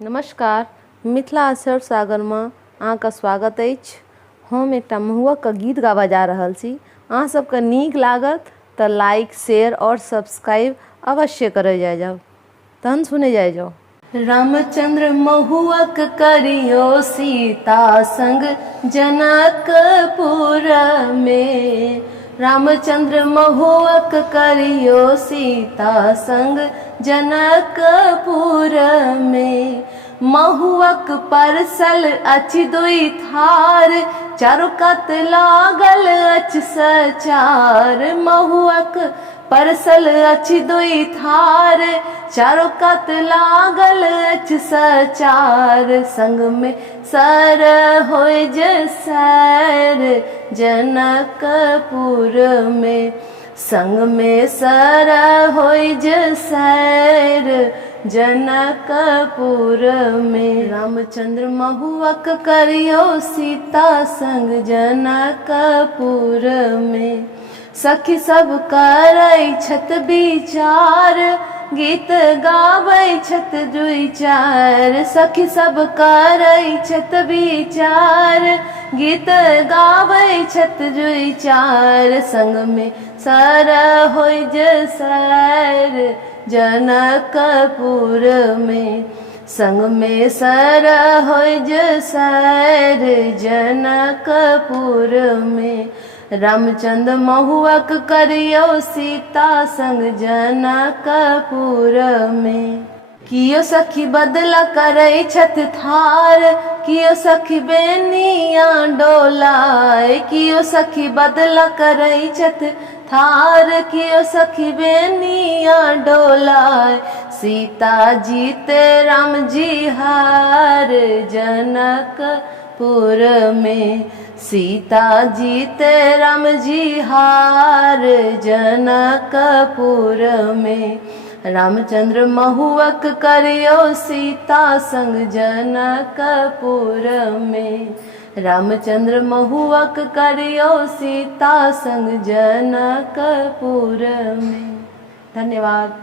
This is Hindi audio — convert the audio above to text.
नमस्कार, मिथिला अक्षर सागर में अहाँके स्वागत अछि। हम एकटा महुआक गीत गाबा जा रहल छी। अहाँ सबके नीक लागत तऽ लाइक, शेयर और सब्सक्राइब अवश्य करे जाओ। तहन सुने जाओ। रामचंद्र महुआक करियो सीता संग जनकपुर में। रामचंद्र महुआक करियो सीता संग जनकपुर में। महुआक परसल अछि दुई थार, चारो कात लागल अछि सचार। महुआक परसल अछि दुई थार, चारो कात लागल अछि सचार। संग में सर होय जे सैर जनकपुर में। संग में सर होय जे सैर जनकपुर में। रामचंद्र महुआक करियो सीता संग जनकपुर में। सखी सब करै छथ विचार, गीत गाबै छथ दुई चार। सखी सब करै छथ विचार, गीत गाबै छथ दुई चार। संग में सर होय जे सैर जनकपुर में। संग में सर होय जे सैर जनकपुर में। रामचंद्र महुआक करियो सीता संग जनकपुर में। कियो सखी बदला करै छथ थार, कियो सखी बेनिया डोलाय। कियो सखी बदला करै छथ थार, कियो सखी बेनिया डोलाय। सीता जीते राम जी हार जनकपुर में। सीता जीते राम जी हार जनकपुर में। रामचंद्र महुआक करियो सीता संग जनकपुर में। रामचंद्र महुआक करियो सीता संग जनकपुर में। धन्यवाद।